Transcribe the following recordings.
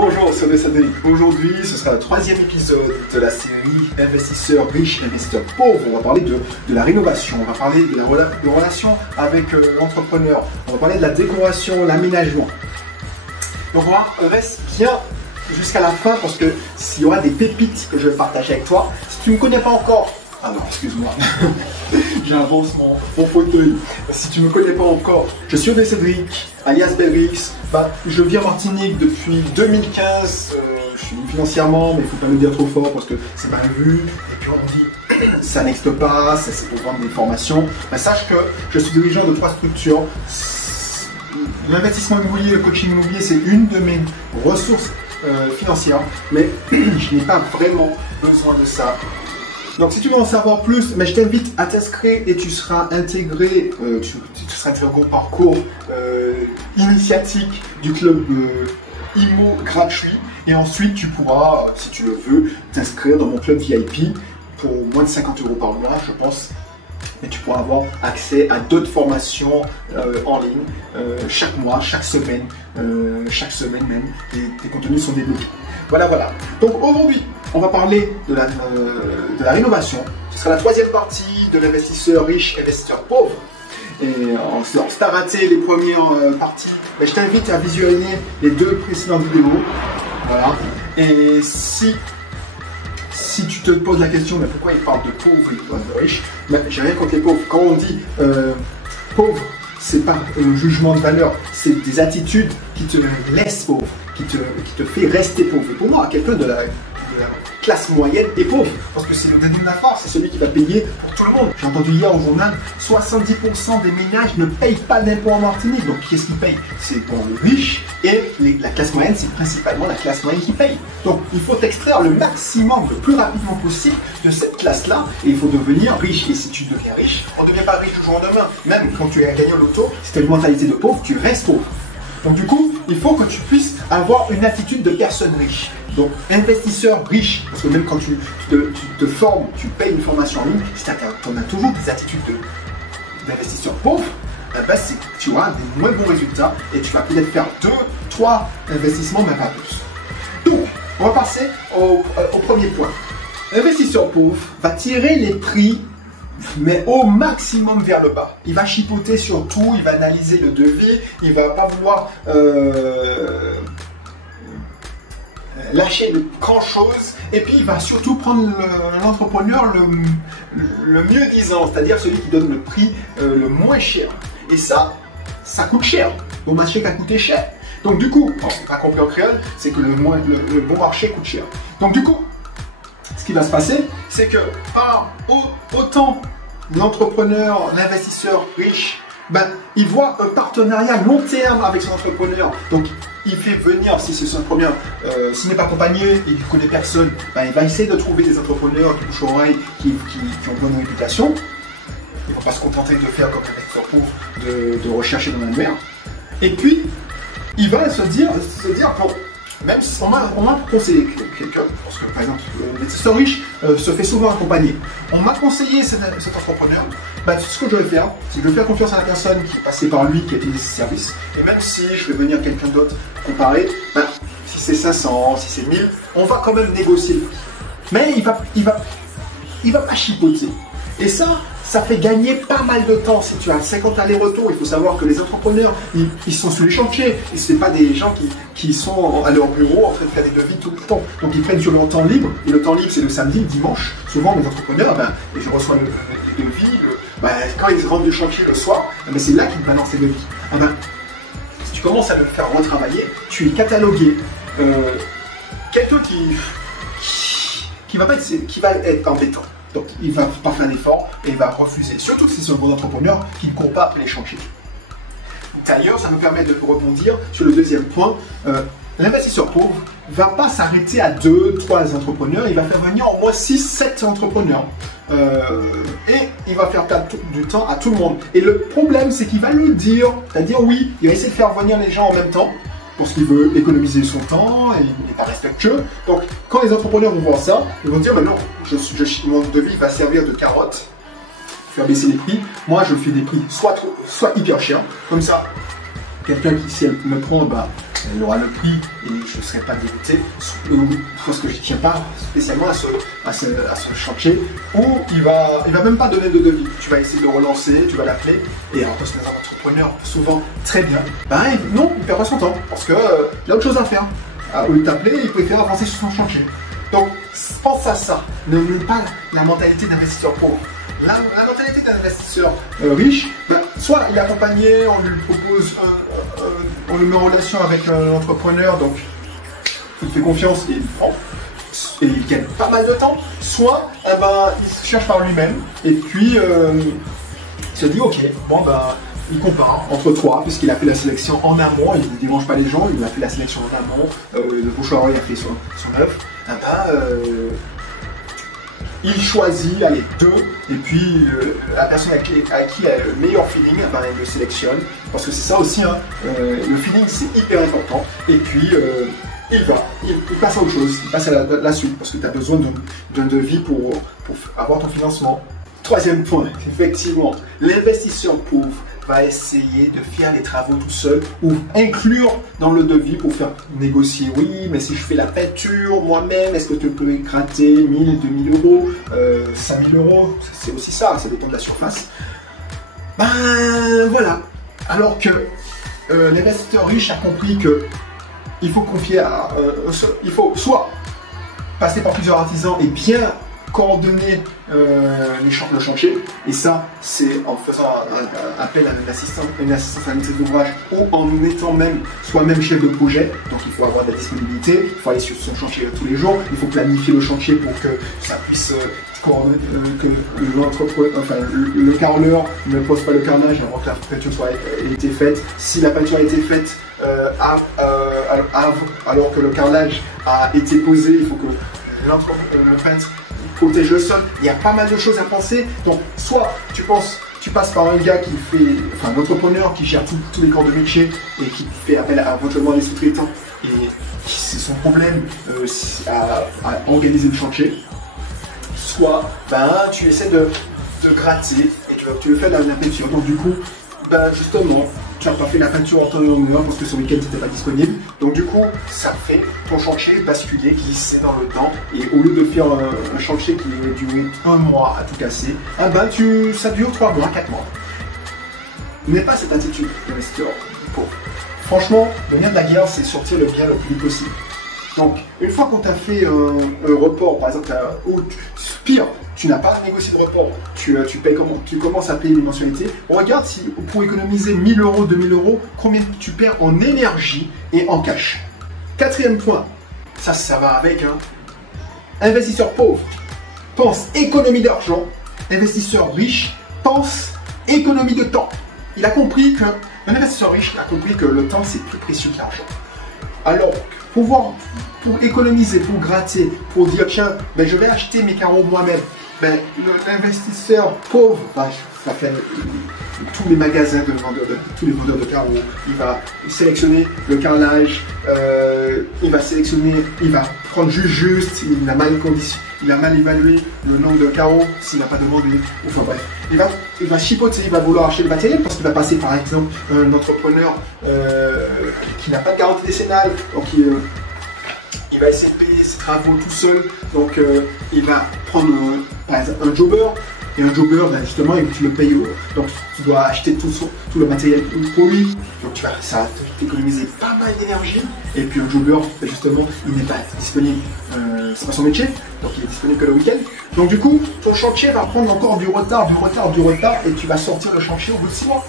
Bonjour, c'est Cédric. Aujourd'hui, ce sera le troisième épisode de la série Investisseurs riches, investisseurs pauvres. On va parler de la rénovation, on va parler de la relation avec l'entrepreneur, on va parler de la décoration, l'aménagement. Donc on reste bien jusqu'à la fin parce que s'il y aura des pépites que je vais partager avec toi, si tu ne me connais pas encore, ah non, excuse-moi, j'avance mon fauteuil. Si tu ne me connais pas encore, je suis Cédric, alias Belrix. Je vis en Martinique depuis 2015. Je suis financièrement, mais il ne faut pas le dire trop fort parce que c'est mal vu. Et puis on dit, ça n'existe pas, c'est pour vendre des formations. Sache que je suis dirigeant de 3 structures. L'investissement immobilier, le coaching immobilier, c'est une de mes ressources financières. Mais je n'ai pas vraiment besoin de ça. Donc si tu veux en savoir plus, je t'invite à t'inscrire et tu seras intégré, tu seras intégré au parcours initiatique du club IMO gratuit. Et ensuite tu pourras, si tu le veux, t'inscrire dans mon club VIP pour moins de 50 € par mois, je pense. Et tu pourras avoir accès à d'autres formations en ligne chaque mois, chaque semaine même. Et tes contenus sont débloqués. Voilà. Donc aujourd'hui, on va parler de la rénovation. Ce sera la troisième partie de l'investisseur riche, investisseur pauvre. Et si tu as raté les premières parties, je t'invite à visualiser les 2 précédentes vidéos. Voilà. Et si tu te poses la question, mais pourquoi il parle de pauvres et de riches, j'ai rien contre les pauvres. Quand on dit pauvre, c'est pas un jugement de valeur, c'est des attitudes qui te laissent pauvre, qui te fait rester pauvre. Et pour moi, quelqu'un de la classe moyenne est pauvre, parce que c'est le déni de la force, c'est celui qui va payer pour tout le monde. J'ai entendu hier au journal, 70% des ménages ne payent pas d'impôts en Martinique. Donc qui est-ce qui paye? C'est pour les riches, et la classe moyenne, c'est principalement la classe moyenne qui paye. Donc il faut extraire le maximum, le plus rapidement possible de cette classe-là, et il faut devenir riche. Et si tu deviens riche, on ne devient pas riche du jour au lendemain. Même quand tu as gagné au loto, si tu as une mentalité de pauvre, tu restes pauvre. Donc du coup, il faut que tu puisses avoir une attitude de personne riche. Donc investisseur riche, parce que même quand tu te formes, tu payes une formation en ligne, si tu as toujours des attitudes d'investisseur pauvre, tu auras des moins bons résultats et tu vas peut-être faire 2, 3 investissements, mais pas plus. Donc, on va passer au premier point. L'investisseur pauvre va tirer les prix mais au maximum vers le bas. Il va chipoter sur tout, il va analyser le devis, il va pas vouloir lâcher grand chose, et puis il va surtout prendre l'entrepreneur le mieux disant, c'est-à-dire celui qui donne le prix le moins cher. Et ça coûte cher. Bon marché qui a coûté cher. Donc du coup, c'est pas compris en créole, c'est que le bon marché coûte cher. Donc du coup, ce qui va se passer, c'est que autant l'entrepreneur, l'investisseur riche, il voit un partenariat long terme avec son entrepreneur. Donc il fait venir, si c'est son entrepreneur, s'il n'est pas accompagné et qu'il ne connaît personne, il va essayer de trouver des entrepreneurs qui bouche oreille, qui ont bonne réputation. Ils ne vont pas se contenter de faire comme un investisseur pauvre, de rechercher dans l'annuaire. Et puis, il va se dire bon, même si on m'a conseillé quelqu'un, parce que par exemple, l'investisseur riche se fait souvent accompagner. On m'a conseillé cet entrepreneur, ce que je vais faire, c'est que je vais faire confiance à la personne qui est passée par lui, qui a utilisé ce service. Et même si je vais venir quelqu'un d'autre comparer, si c'est 500, si c'est 1000, on va quand même négocier le prix. Mais il va pas chipoter. Et ça fait gagner pas mal de temps. Si tu as 50 allers-retours, il faut savoir que les entrepreneurs, ils sont sur les chantiers. Et ce n'est pas des gens qui sont à leur bureau en train de faire des devis tout le temps. Donc ils prennent sur leur temps libre. Et le temps libre, c'est le samedi, le dimanche. Souvent, les entrepreneurs, et je reçois les devis. Quand ils rentrent du chantier le soir, c'est là qu'ils balancent les devis. Si tu commences à le faire retravailler, tu es catalogué. Quelqu'un qui va être embêtant. Donc il ne va pas faire d'effort et il va refuser. Surtout si c'est un bon entrepreneur qui ne court pas après les chantiers. D'ailleurs, ça me permet de rebondir sur le deuxième point. L'investisseur pauvre ne va pas s'arrêter à 2, 3 entrepreneurs. Il va faire venir au moins 6, 7 entrepreneurs. Et il va faire perdre du temps à tout le monde. Et le problème, c'est qu'il va le dire. C'est-à-dire, oui, il va essayer de faire venir les gens en même temps. Parce qu'il veut économiser son temps et il n'est pas respectueux. Donc, quand les entrepreneurs vont voir ça, ils vont dire non, mon devis va servir de carotte, faire baisser les prix. Moi, je fais des prix soit hyper chers, comme ça, quelqu'un qui, si elle me prend, bah, elle aura le prix et je ne serai pas dégoûté, parce que je ne tiens pas spécialement à ce chantier, ou il va même pas donner de devis. Tu vas essayer de relancer, tu vas l'appeler, et alors parce que les entrepreneurs, souvent très bien, bah non, il perd pas son temps, parce qu'il a autre chose à faire. Au lieu de t'appeler, il préfère avancer sur son chantier. Donc, pense à ça. Ne mets pas la mentalité d'investisseur pauvre. La mentalité d'un investisseur riche, bah, soit il est accompagné, on lui propose, on le met en relation avec un entrepreneur, donc il fait confiance et il gagne pas mal de temps, soit ben, il se cherche par lui-même et puis il se dit ok, bon ben il compare entre trois, puisqu'il a fait la sélection en amont, il ne dérange pas les gens, il a fait la sélection en amont, le bouche à oreille a fait son œuvre, il choisit, allez, deux, et puis la personne à qui il a le meilleur feeling, ben, il le sélectionne, parce que c'est ça aussi, hein, le feeling c'est hyper important, et puis il passe à autre chose, il passe à la suite, parce que tu as besoin d'un devis pour avoir ton financement. Troisième point, effectivement, l'investisseur pauvre va essayer de faire les travaux tout seul ou inclure dans le devis pour faire négocier. Oui, mais si je fais la peinture moi-même, est-ce que tu peux gratter 1000, 2000 euros, 5000 euros? C'est aussi ça, ça dépend de la surface. Ben voilà. Alors que l'investisseur riche a compris que il faut confier à... il faut soit passer par plusieurs artisans et bien coordonner le chantier, et ça c'est en faisant appel à une assistance à maîtrise d'ouvrage ou en mettant même soi-même chef de projet. Donc il faut avoir de la disponibilité, il faut aller sur son chantier tous les jours, il faut planifier le chantier pour que ça puisse que le carreleur ne pose pas le carrelage avant que la peinture ait été faite. Si la peinture a été faite alors que le carrelage a été posé, il faut que le peintre protège le sol. Il y a pas mal de choses à penser. Donc, soit tu passes par un gars qui fait, enfin, un entrepreneur qui gère tous les corps de métier et qui fait appel à éventuellement des sous-traitants, et c'est son problème à organiser le chantier. Soit, ben, tu essaies de gratter et tu le fais dans la peinture. Donc, du coup, ben, justement, tu n'as pas fait la peinture en temps et en heure parce que ce week-end tu n'étais pas disponible. Donc du coup, ça fait ton chantier basculer, glisser dans le temps. Et au lieu de faire un chantier qui va durer 1 mois à tout casser, ah ben ça dure 3 mois, 4 mois. N'aie pas cette attitude d'investisseur pauvre. Franchement, le nerf de la guerre, c'est sortir le bien le plus vite possible. Donc, une fois qu'on t'a fait un report, par exemple, pire, tu n'as pas négocié de report, tu commences à payer une mensualité, regarde si pour économiser 1000 euros, 2000 euros, combien tu perds en énergie et en cash. Quatrième point, ça va avec, hein. Investisseur pauvre, pense économie d'argent. Investisseur riche, pense économie de temps. Il a compris que, un investisseur riche a compris que le temps c'est plus précieux que l'argent. Alors, pour économiser, pour gratter, pour dire tiens, ben, je vais acheter mes carreaux moi-même. Ben, l'investisseur pauvre va faire tous les magasins tous les vendeurs de carreaux. Il va sélectionner le carrelage, il va prendre juste, il a mal évalué le nombre de carreaux s'il n'a pas demandé. Enfin bref, il va chipoter, il va vouloir acheter le matériel parce qu'il va passer par exemple un entrepreneur qui n'a pas de garantie décennale, donc il va essayer de payer ses travaux tout seul, donc il va prendre par exemple un jobber, et un jobber ben, justement tu le payes, donc tu dois acheter tout le matériel pour lui, donc ça va t'économiser pas mal d'énergie. Et puis un jobber ben, justement il n'est pas disponible, c'est pas son métier, donc il est disponible que le week-end, donc du coup ton chantier va prendre encore du retard, et tu vas sortir le chantier au bout de 6 mois.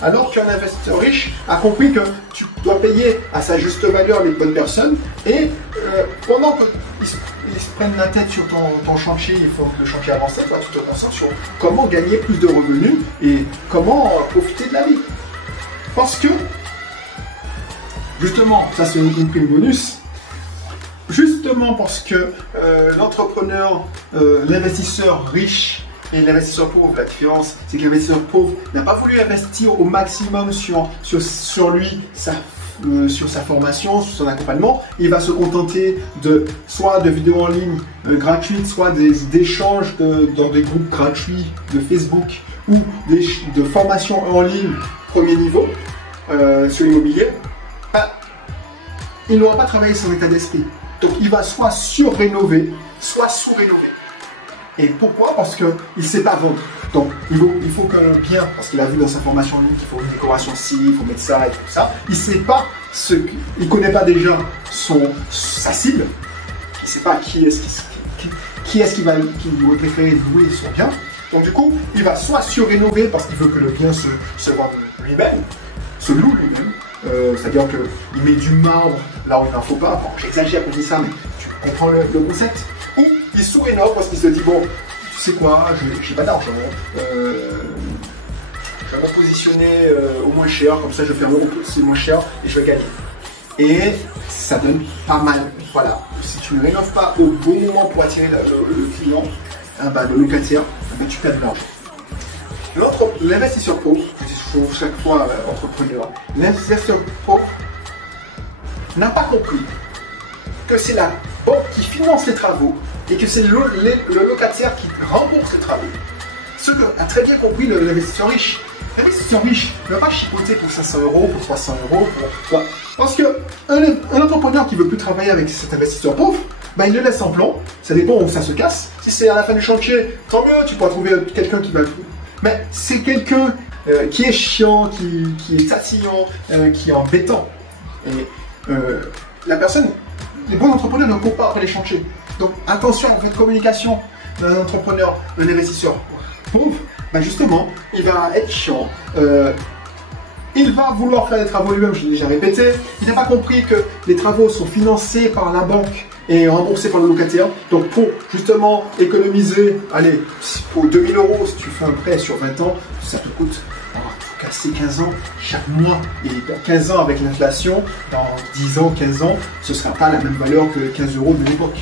Alors qu'un investisseur riche a compris que tu dois payer à sa juste valeur les bonnes personnes, et pendant qu'ils se prennent la tête sur ton chantier, il faut que le chantier avance, toi tu te concentres sur comment gagner plus de revenus et comment profiter de la vie. Parce que, justement, ça c'est une prime bonus, justement parce que l'entrepreneur, l'investisseur riche, et l'investisseur pauvre, la différence, c'est que l'investisseur pauvre n'a pas voulu investir au maximum sur lui, sur sa formation, sur son accompagnement. Il va se contenter soit de vidéos en ligne gratuites, soit d'échanges dans des groupes gratuits de Facebook, ou de formations en ligne premier niveau. sur l'immobilier, il n'aura pas travaillé son état d'esprit. Donc il va soit surrénover, soit sous-rénover. Et pourquoi? Parce qu'il ne sait pas vendre. Donc il faut qu'un bien, parce qu'il a vu dans sa formation en ligne qu'il faut une décoration ci, il faut mettre ça et tout ça. Il ne sait pas il ne connaît pas déjà sa cible. Il ne sait pas qui est-ce qui va préférer louer son bien. Donc du coup, il va soit surrénover parce qu'il veut que le bien se vende lui-même, se loue lui-même. C'est-à-dire qu'il met du marbre là où il n'en faut pas. Bon, j'exagère quand je dis ça, mais tu comprends le concept. Ou il sous-rénove parce qu'il se dit, bon, tu sais quoi, j'ai pas d'argent, je vais me positionner au moins cher, comme ça je vais faire le moins cher et je vais gagner. Et ça donne pas mal. Voilà, si tu ne rénoves pas au bon moment pour attirer le client, le locataire, tu perds de l'argent. L'investisseur pauvre, je dis chaque fois entrepreneur, l'investisseur pauvre n'a pas compris que c'est la banque qui finance les travaux et que c'est le locataire qui rembourse les travaux. Ce que a très bien compris l'investisseur riche. L'investisseur riche ne va pas chipoter pour 500 euros, pour 300 euros. Parce qu'un entrepreneur qui ne veut plus travailler avec cet investisseur pauvre, il le laisse en plan. Ça dépend où ça se casse. Si c'est à la fin du chantier, tant mieux, tu pourras trouver quelqu'un qui va le faire. Mais c'est quelqu'un qui est chiant, qui est tatillon, qui est embêtant. Et la personne, les bons entrepreneurs ne courent pas après les chantiers. Donc attention à votre communication d'un entrepreneur, d'un investisseur pauvre. Justement, il va être chiant, il va vouloir faire des travaux lui-même, je l'ai déjà répété, il n'a pas compris que les travaux sont financés par la banque et remboursés par le locataire. Donc pour justement économiser, allez, pour 2000 euros, si tu fais un prêt sur 20 ans, ça te coûte casser 15 ans chaque mois. Et dans 15 ans avec l'inflation, dans 10 ans, 15 ans, ce ne sera pas la même valeur que 15 euros de l'époque,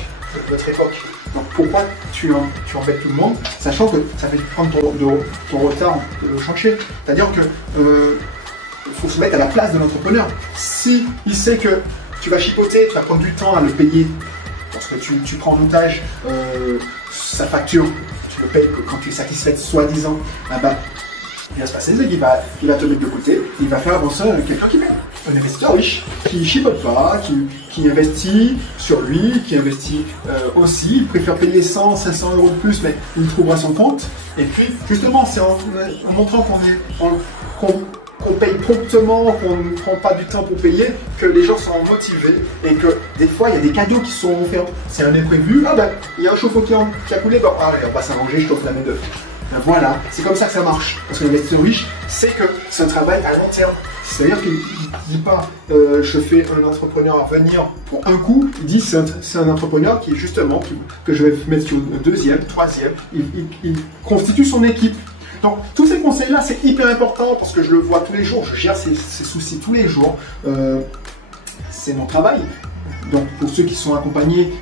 de notre époque. Donc pourquoi tu embêtes tout le monde, sachant que ça fait prendre ton retard au chantier. C'est-à-dire que faut se mettre à la place de l'entrepreneur. Si il sait que tu vas chipoter, tu vas prendre du temps à le payer, parce que tu prends en otage sa facture, tu le payes quand tu es satisfait soi-disant, il va se passer, c'est qu'il va te mettre de côté, il va faire avancer quelqu'un qui paye. Un investisseur riche, qui ne chipote pas, qui investit sur lui, qui investit aussi, il préfère payer 100, 500 euros de plus, mais il trouvera son compte. Et puis, justement, c'est en montrant qu'on paye promptement, qu'on ne prend pas du temps pour payer, que les gens sont motivés et que des fois, il y a des cadeaux qui sont offerts. C'est un imprévu, il y a un chauffe-eau qui a coulé, allez, on va s'arranger, je t'offre la main-d'œuvre. Voilà, c'est comme ça que ça marche. Parce que l'investisseur riche, c'est que c'est un travail à long terme. C'est-à-dire qu'il ne dit pas je fais un entrepreneur à venir pour un coup. Il dit c'est un entrepreneur qui est justement que je vais mettre sur le deuxième, troisième. Il constitue son équipe. Donc tous ces conseils-là, c'est hyper important parce que je le vois tous les jours. Je gère ces soucis tous les jours. C'est mon travail. Donc pour ceux qui sont accompagnés,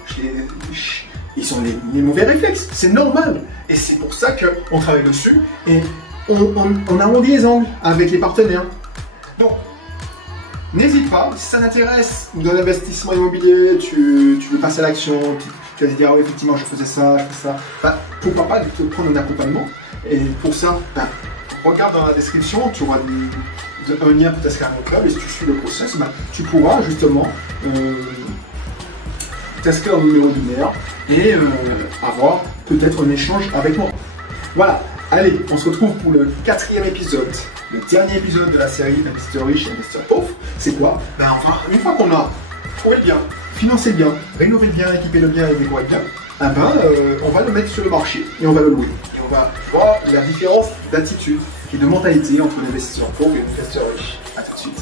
ils ont les mauvais réflexes, c'est normal. Et c'est pour ça qu'on travaille dessus et on arrondit les angles avec les partenaires. Donc, n'hésite pas, si ça t'intéresse de l'investissement immobilier, tu veux passer à l'action, tu vas te dire, oui, effectivement, je faisais ça, pourquoi pas te prendre un accompagnement. Et pour ça, regarde dans la description, tu auras un lien pour t'inscrire à mon club et si tu suis le process, tu pourras justement t'inscrire au numéro binaire et avoir peut-être un échange avec moi. Voilà, allez, on se retrouve pour le 4e épisode, le dernier épisode de la série Investisseur riche et Investisseur pauvre. C'est quoi? Une fois qu'on a trouvé le bien, financé le bien, rénové le bien, équipé le bien et décoré le bien, on va le mettre sur le marché et on va le louer. Et on va voir la différence d'attitude et de mentalité entre l'investisseur pauvre et l'investisseur riche. A tout de suite.